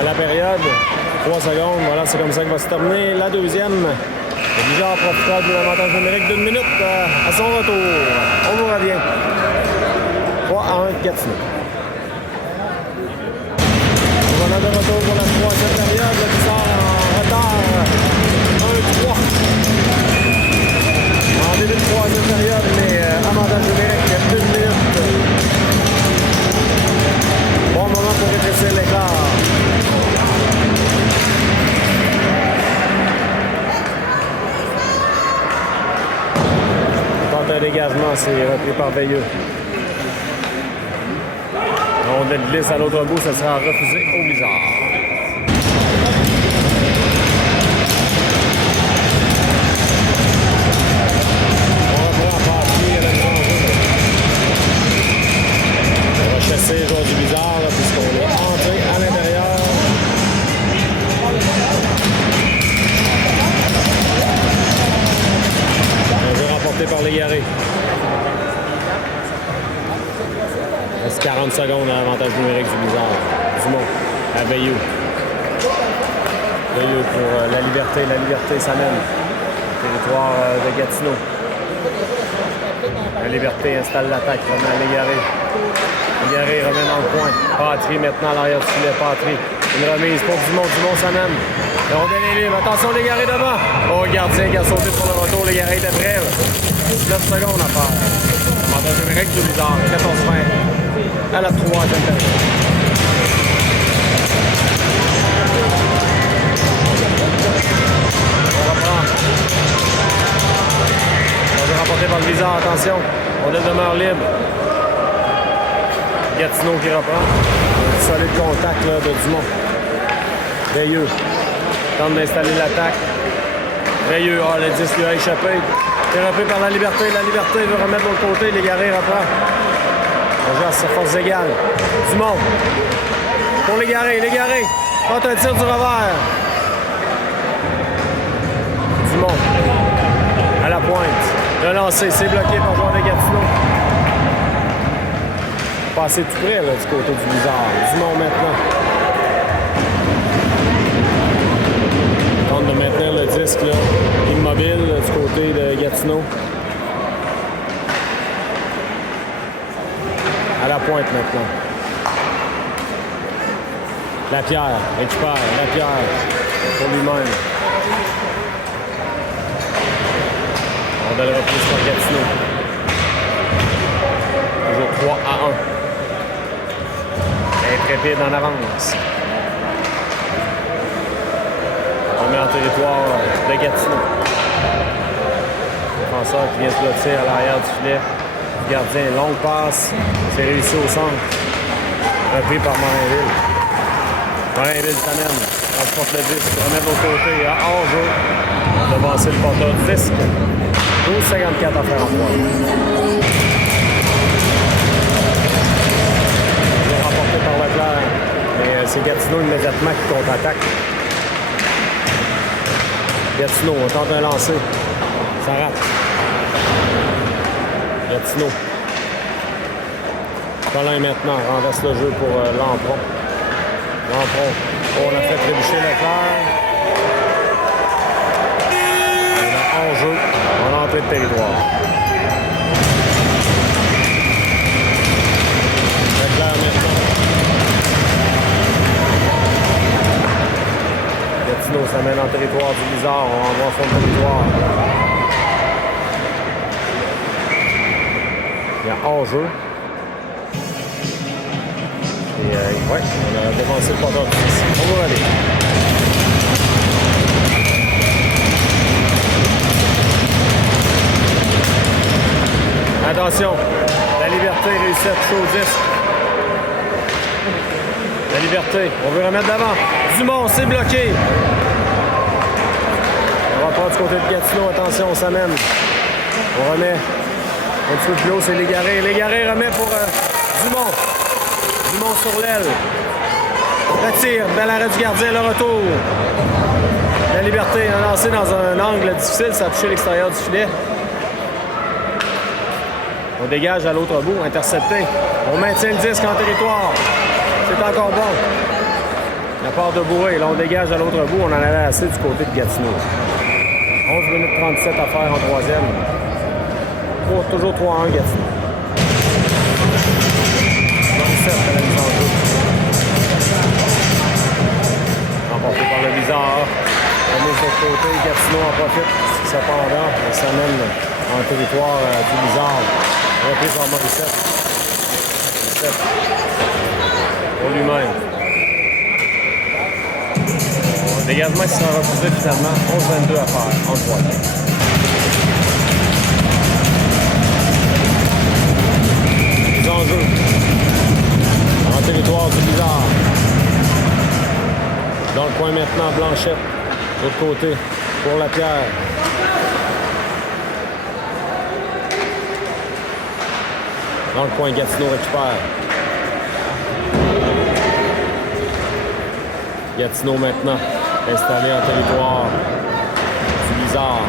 À la période. 3 secondes. Voilà, c'est comme ça que va se terminer la deuxième. Le bizarre profitera de l'avantage numérique d'1 minute à son retour. On vous revient. 3-1 Gatineau. On a de retour pour la troisième période. Le bizarre en retard. 1-3. En début de troisième période, mais avantage numérique 1 minute. un dégagement, c'est repris par Veilleux. On de glisse à l'autre bout, ça sera refusé au Blizzard. On reprend en partie à la mise en jeu. On va chasser les joueurs du Blizzard puisqu'on est entré à l'intérieur. Un jeu remporté par l'Égaré. Il reste 40 secondes à l'avantage numérique du Blizzard. Dumont à Veilleux. Veilleux pour la liberté s'amène. Territoire de Gatineau. La liberté installe l'attaque, remet à l'Égaré. L'Égaré remet dans le coin. Patry maintenant à l'arrière du filet. Patry. Une remise pour Dumont. Dumont s'amène. La rondelle est libre. Attention, l'Égaré devant. Oh, le gardien qui a sauté pour le retour. L'Égaré était prêt. 19 secondes à faire. Avantage numérique du Blizzard. 14-20 à la troisième période. On reprend. On va remporter par le Blizzard. Attention. On demeure libre. Gatineau qui reprend. Un solide contact là, de Dumont. Veilleux. Tente d'installer l'attaque. Veilleux. Ah, le 10 lui a échappé. Thérapé par la liberté. La liberté veut remettre de l'autre côté. L'Égaré reprend. On joue à sa force égale. Dumont. Pour l'Égaré. L'Égaré. Tente un tir du revers. Dumont. À la pointe. Le lancer. C'est bloqué par le joueur de Gatineau. Passé tout près là, du côté du Blizzard. Dumont maintenant. Tente de maintenir le disque là, immobile là, du côté de Gatineau. À la pointe maintenant. Lapierre récupère. Lapierre pour lui-même. On va le reprise par Gatineau. Toujours 3-1. Intrépide en avance. On met en territoire de Gatineau. Défenseur qui vient se blottir à l'arrière du filet. Gardien, longue passe. C'est réussi au centre. Repris par Morinville. Morinville s'amène. Transporte le disque. Remet de l'autre côté. À hors-jeu. Devancer le porteur du disque. 12,54 à faire en pointe. Remporté par Leclerc. Mais c'est Gatineau immédiatement qui contre-attaque. Gatineau, on tente un lancer. Ça rate. Gatineau. Colin maintenant renverse le jeu pour Lampron. Lampron. Oh, on a fait trébucher Leclerc. On a hors-jeu en entrée de territoire. Leclerc maintenant. Gatineau s'amène en territoire du Blizzard. On envoie son territoire. Il y a hors-jeu. Et ouais, on a dévancé le porteur du disque. On va aller. Attention, la liberté réussit à toucher au disque. La liberté, on veut remettre d'avant. Dumont, c'est bloqué. On va prendre du côté de Gatineau, attention, on s'amène. On remet un petit peu plus haut, c'est l'Égaré. L'Égaré remet pour Dumont. Dumont sur l'aile. Retire, bel arrêt du gardien, le retour. La liberté, a lancé dans un angle difficile, ça a touché l'extérieur du filet. On dégage à l'autre bout, intercepté. On maintient le disque en territoire. C'est encore bon. La part de Bourré, là on dégage à l'autre bout, on en avait assez du côté de Gatineau. 11 minutes 37 à faire en troisième. Toujours 3-1 Gatineau. 27 à la mise en jeu. Remporté par le Blizzard. La mise de l'autre côté, Gatineau en profite. Cependant, on s'amène en territoire du Blizzard. Reprise par Morissette. Morissette. Pour lui-même. Dégagement qui sera refusé finalement. 11-22 à faire en troisième. le coin maintenant, Blanchette. De l'autre côté, pour la Pierre. Dans le coin, Gatineau récupère. Gatineau maintenant, installé en territoire du Blizzard.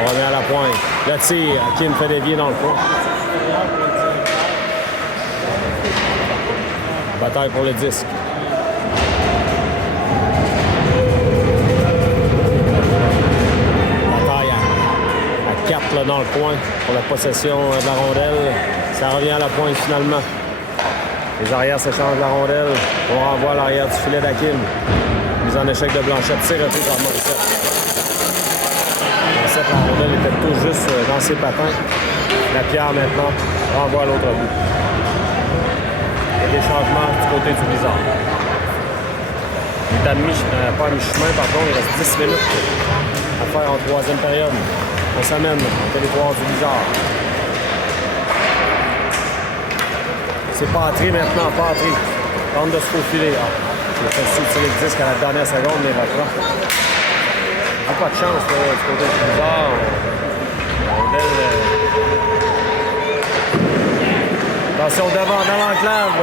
On revient à la pointe. Le tir, Kim fait dévier dans le coin. Bataille pour le disque. Bataille à 4 là, dans le coin pour la possession de la rondelle. Ça revient à la pointe finalement. Les arrières s'échangent la rondelle. On renvoie à l'arrière du filet d'Hakim. Mise en échec de Blanchette. Tir repris par Morissette. Morissette, la rondelle était tout juste dans ses patins. La Pierre maintenant renvoie à l'autre bout. Il y a des changements du côté du Blizzard. Il est pas à mi-chemin, par contre, il reste 10 minutes à faire en troisième période. On s'amène au territoire du Blizzard. C'est Patry maintenant, Patry. Tente de se faufiler. Il a fait tirer le disque à la dernière seconde, mais reprend. Il n'y a pas de chance là, du côté du Blizzard. Attention devant, dans l'enclave.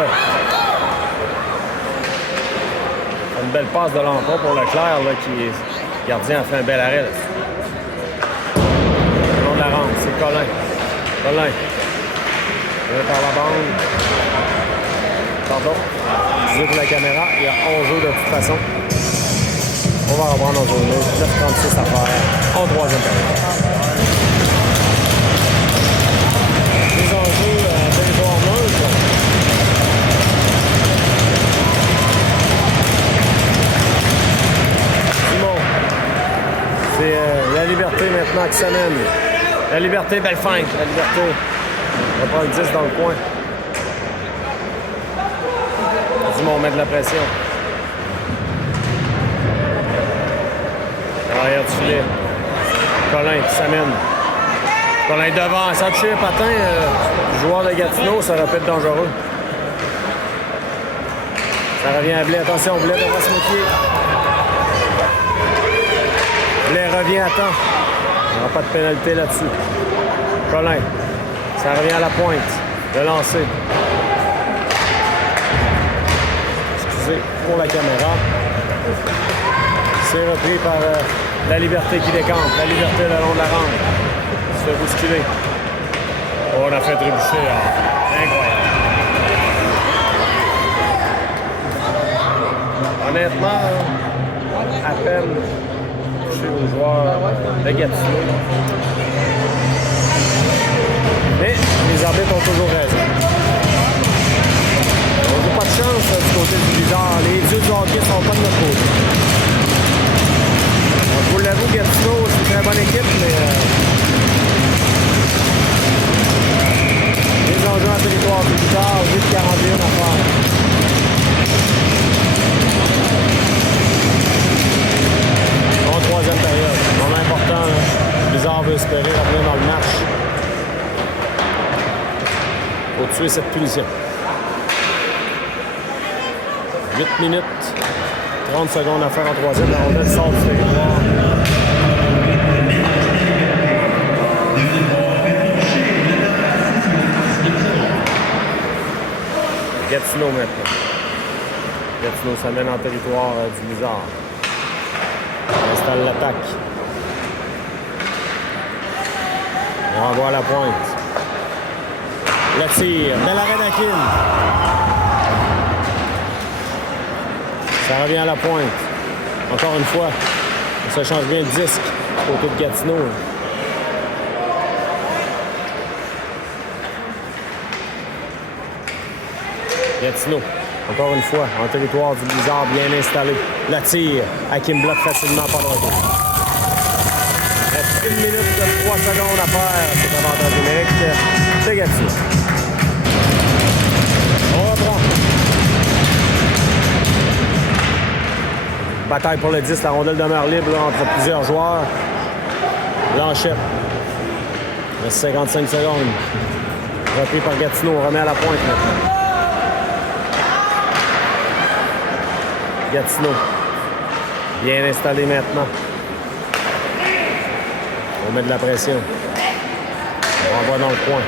Une belle passe de l'emploi pour Leclerc, là, qui est gardien a fait un bel arrêt. Là. Le long de la rampe, c'est Colin. Colin. Par la bande. Pardon. Je dis pour la caméra, il y a 11 jeux de toute façon. On va reprendre nos jeux. 9,36 à faire en troisième période. Les enjeux territoire neutre. Simon. C'est la Liberté maintenant qui s'amène. La Liberté, belle feinte. La Liberté. On va prendre 10 dans le coin. Simon met de la pression. À l'arrière du filet. Colin qui s'amène. Colin devant. Ça a touché un patin. Le joueur de Gatineau, ça aurait pu être dangereux. Ça revient à Blais. Attention, Blais devant son pied. Blais revient à temps. Il n'y aura pas de pénalité là-dessus. Colin. Ça revient à la pointe. De lancer. Excusez pour la caméra. C'est repris par la Liberté qui décampe. La Liberté le long de la rampe. Se fait bousculer. Oh, on a fait trébucher. Incroyable. Honnêtement, à peine touché aux joueurs de Gatineau. Mais les arbitres ont toujours raison. On n'a pas de chance du côté du Blizzard. Les dieux du hockey ne sont pas de notre côté. Je vous l'avoue, Gatineau, c'est une très bonne équipe, mais les enjeux en territoire du Blizzard, 8-41 à faire. En troisième période. Moment important, le Blizzard veut espérer revenir dans le match. Faut tuer cette punition. 8 minutes, 30 secondes à faire en troisième. La rondelle sort du territoire. Gatineau maintenant. Gatineau s'amène en territoire du Blizzard. On installe l'attaque. On renvoie à la pointe. Le tir. Bel arrêt d'Hakim. Ça revient à la pointe. Encore une fois, ça change bien le disque côté de Gatineau. Gatineau, encore une fois, en territoire du Blizzard, bien installé. Le tir. Hakim bloque facilement pendant le tour. Il reste 1 minute de 3 secondes à faire. C'est avantage numérique de Gatineau. On reprend. Bataille pour le 10, la rondelle demeure libre là, entre plusieurs joueurs. Blanchette. Il reste 55 secondes. Repris par Gatineau, on remet à la pointe maintenant. Gatineau. Bien installé maintenant. On met de la pression. On envoie dans le coin.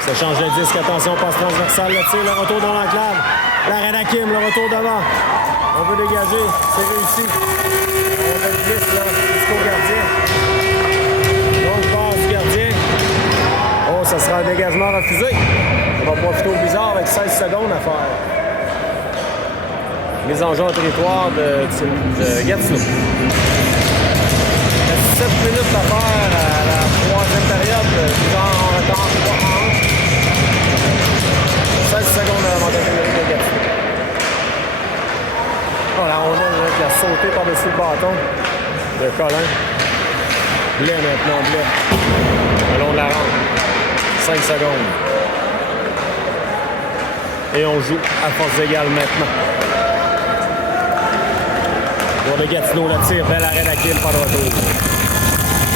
Ça change de disque. Attention, passe transversale. Le tir, le retour dans l'enclave. L'arrêt d'Hakim, le retour devant. On veut dégager. C'est réussi. On fait le glisse là, jusqu'au gardien. Donc, passe du gardien. Oh, ça sera un dégagement refusé. On va profiter au bizarre avec 16 secondes à faire. Mise en jeu en territoire de Gatineau. Il reste 7 minutes à faire à la troisième période. Bizarre en retard 3-1. 16 secondes à l'avantage numérique de Gatineau. Oh, la rondelle qui a sauté par-dessus le bâton de Colin. Blais maintenant, Blais. Le long de la rampe. 5 secondes. Et on joue à force égale maintenant. Pour le Gatineau, le tir, bel arrêt d'Hakim, pas de retour.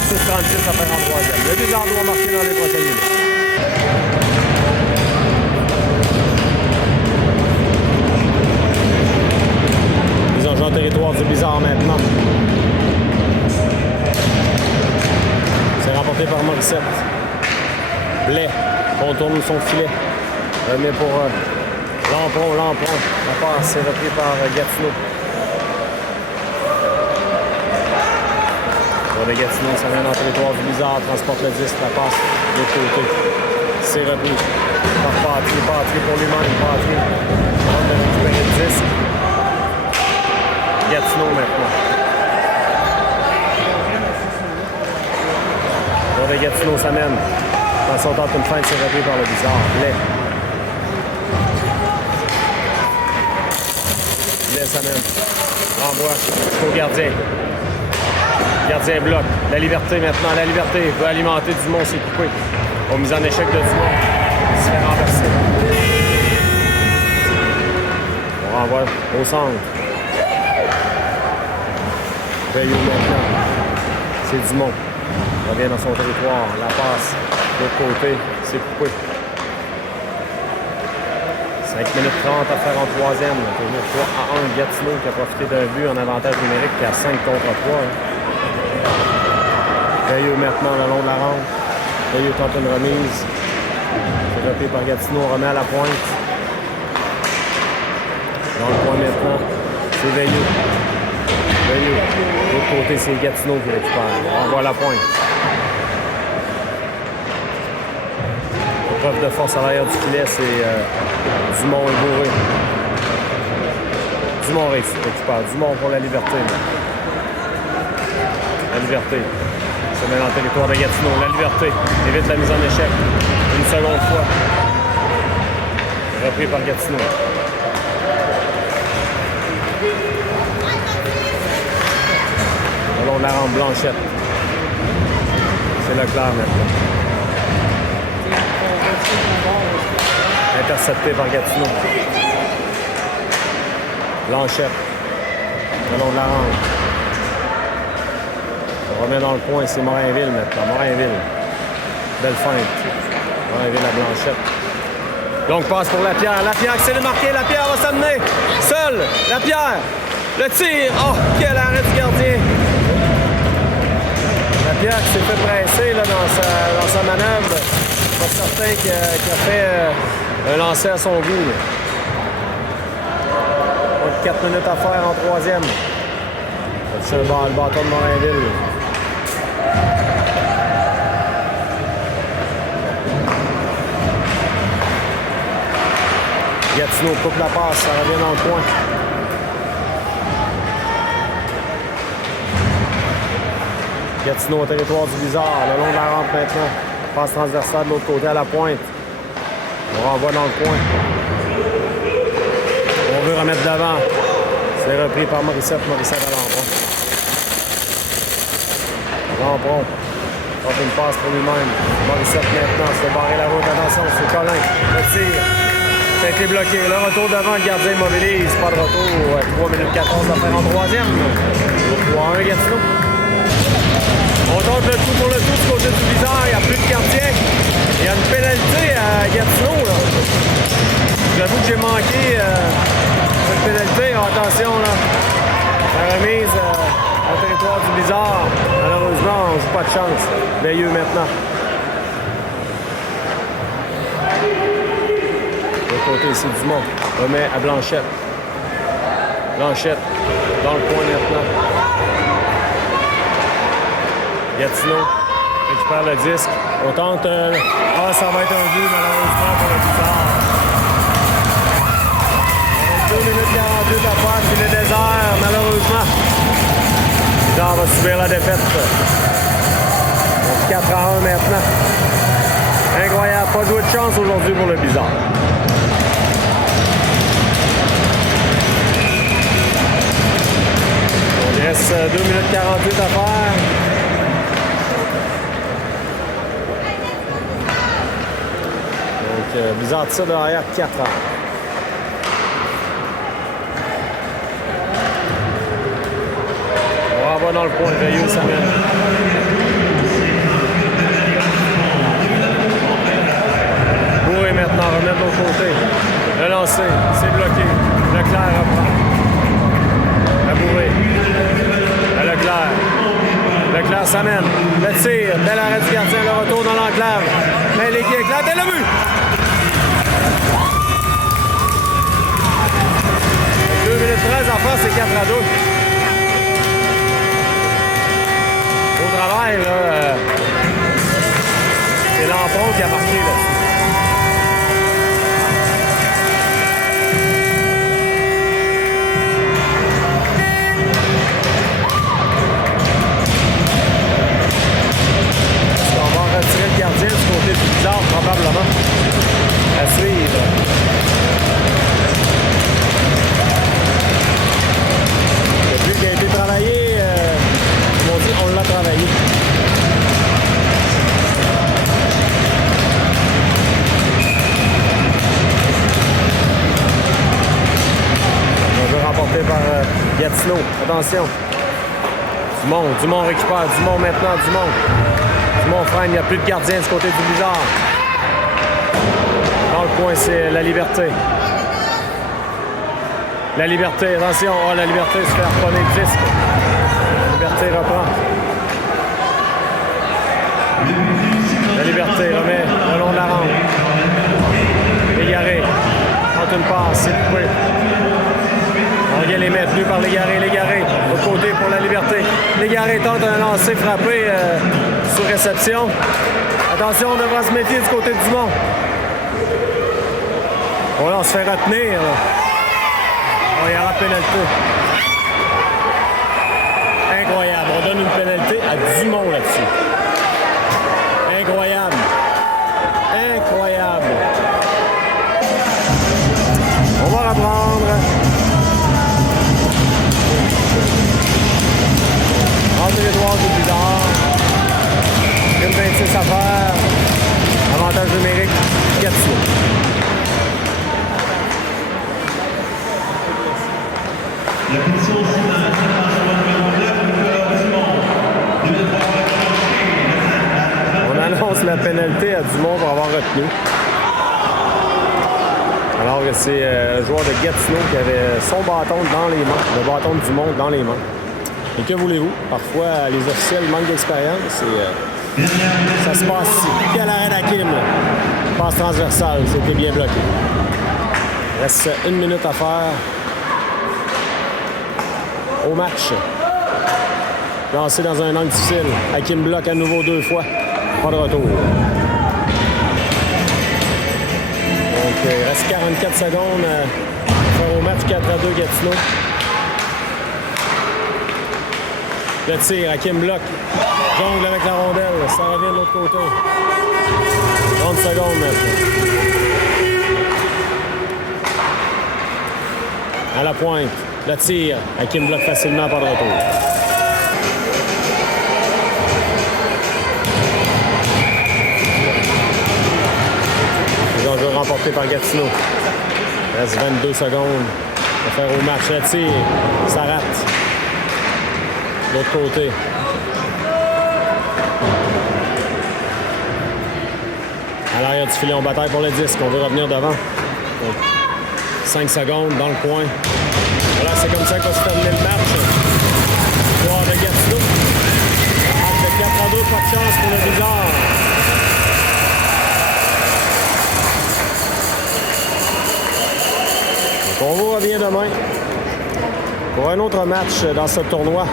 6-36 à faire en troisième. Le Bizarre doit marquer dans les prochaines minutes. Mise en jeu en territoire du Bizarre maintenant. C'est remporté par Morissette. Blais contourne son filet. Remet pour Lampron. La passe est reprise par Gatineau. Pour le Gatineau, ça vient dans le territoire du Bizarre. Transporte le disque, la passe de l'autre côté. C'est repris par Patry pour lui-même. Patry tente de récupérer le disque. Gatineau maintenant. Pour le Gatineau, ça mène. Dans son temps, une feinte, c'est repris par le Bizarre. Blais ça mène. Renvoie au gardien. Gardien bloc. La Liberté maintenant. La Liberté veut alimenter Dumont, c'est coupé. On mise en échec de Dumont. Il se fait renverser. On renvoie au centre. Veilleux maintenant. C'est Dumont. Il revient dans son territoire. La passe de l'autre côté. C'est coupé. 5 minutes 30 à faire en troisième. Toujours 3-1. Gatineau qui a profité d'un but en avantage numérique qui a 5 contre 3. Veilleux maintenant le long de la rampe. Veilleux tente une remise. C'est repris par Gatineau. On remet à la pointe. Dans le coin maintenant, c'est Veilleux. De l'autre côté, c'est Gatineau qui récupère. On renvoie à la pointe. Preuve de force à l'arrière du filet, c'est Dumont et Bourré. Dumont récupère. Dumont pour la Liberté. La Liberté. Se met dans le territoire de Gatineau. La Liberté évite la mise en échec. Une seconde fois. Repris par Gatineau. Le long de la rampe, Blanchette. C'est Leclerc maintenant. Intercepté par Gatineau. Blanchette. Le long de la rampe. On remet dans le coin, c'est Morinville maintenant. Morinville. Belle feinte. Morinville à Blanchette. Donc passe pour Lapierre. Lapierre qui s'est démarqué. Lapierre va s'amener. Seul. Lapierre. Le tir. Oh, quel arrêt du gardien. Lapierre qui s'est fait presser là, dans sa manœuvre. Pas certain qu'il a fait un lancer à son goût. Pas de 4 minutes à faire en troisième. C'est le bâton de Morinville. Gatineau coupe la passe, ça revient dans le coin. Gatineau au territoire du Bizarre, le long de la rampe maintenant. Passe transversale de l'autre côté à la pointe. On renvoie dans le coin. On veut remettre devant. C'est repris par Morissette. Morissette à Lampron. Lampron. Fait une passe pour lui-même. Morissette maintenant. Se fait barrer la route. Attention, c'est Colin. Le tir. Ça a été bloqué. Le retour devant, le gardien immobilise. Pas de retour. 3 minutes 14 à faire en troisième. 3-1 Gatineau. On tente le tout pour le tout du côté du Blizzard. Il n'y a plus de gardien. Il y a une pénalité à Gatineau. Là. J'avoue que j'ai manqué cette pénalité. Attention, là. La remise au territoire du Blizzard. Malheureusement, on ne joue pas de chance. Veilleux maintenant. De l'autre côté, c'est Dumont. Remet à Blanchette. Blanchette dans le coin maintenant. Gatineau récupère le disque. On tente. Ça va être un but, malheureusement, pour le Blizzard. 2 minutes 48 à faire, puis le désert, malheureusement. Le Blizzard va subir la défaite. Donc 4-1 maintenant. Incroyable. Pas joué de chance aujourd'hui pour le Blizzard. Il reste 2 minutes 48 à faire. Donc, Blizzard tire derrière 4 ans. On va dans le point. Veilleux, ça mène. Bourré maintenant, remettre de l'autre côté. Le lancer, c'est bloqué. Leclerc reprend. La Bourré. Leclerc. Leclerc s'amène. Le tir. Bel arrêt du gardien. Le retour dans l'enclave. Mais les qui éclatent. Et le but! 2 minutes 13 en face, c'est 4-2. Au travail, là, c'est Lampron qui a marqué là-dessus. Retirer le gardien du côté du Blizzard, probablement. À suivre. Le but qui a été travaillé, on dit on l'a travaillé. On veut remporter par Gatineau. Attention. Dumont récupère. Dumont maintenant, Dumont freine, il n'y a plus de gardien du côté du Blizzard. Dans le coin, c'est la Liberté. La Liberté, attention, la Liberté se fait harponner le disque. La Liberté reprend. La Liberté remet le long de la rampe. Légaré tente une passe, c'est coupé. On vient les mettre par Légaré. Légaré, au côté pour la Liberté. Légaré tente un lancer frappé sur réception. Attention, on devra se méfier du côté du Dumont. Voilà, on se fait retenir. Il y aura pénalité. Incroyable. On donne une pénalité à Dumont là-dessus. Incroyable. Incroyable. On va reprendre. En territoire du Blizzard. Une 26 à faire. Avantage numérique, Gatineau. La commission aussi d'un numéro 9, Dumont. On annonce la pénalité à Dumont pour avoir retenu. Alors que c'est le joueur de Gatineau qui avait son bâton dans les mains, le bâton de Dumont dans les mains. Et que voulez-vous? Parfois, les officiels manquent d'expérience et ça se passe ici. Quel arrêt d'Hakim! Passe transversale, c'était bien bloqué. Il reste 1 minute à faire au match. Lancé dans un angle difficile. Hakim bloque à nouveau 2 fois. Pas de retour. Donc, il reste 44 secondes à faire au match 4-2 Gatineau. Le tir, Hakim bloque. Jongle avec la rondelle. Ça revient de l'autre côté. 30 secondes maintenant. À la pointe. Le tir. Hakim bloque facilement, pas de retour. Le jeu remporté par Gatineau. Il reste 22 secondes à faire au match. Le tir. Ça rate. De l'autre côté. À l'arrière du filet, on bataille pour le disque. On veut revenir devant. 5 secondes dans le coin. Voilà, c'est comme ça qu'on se terminer le match. Victoire de Gatineau. Match de 4-2, pas de chance pour le Blizzard. Donc on vous revient demain pour un autre match dans ce tournoi.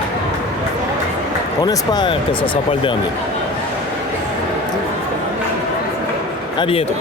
On espère que ce ne sera pas le dernier. À bientôt.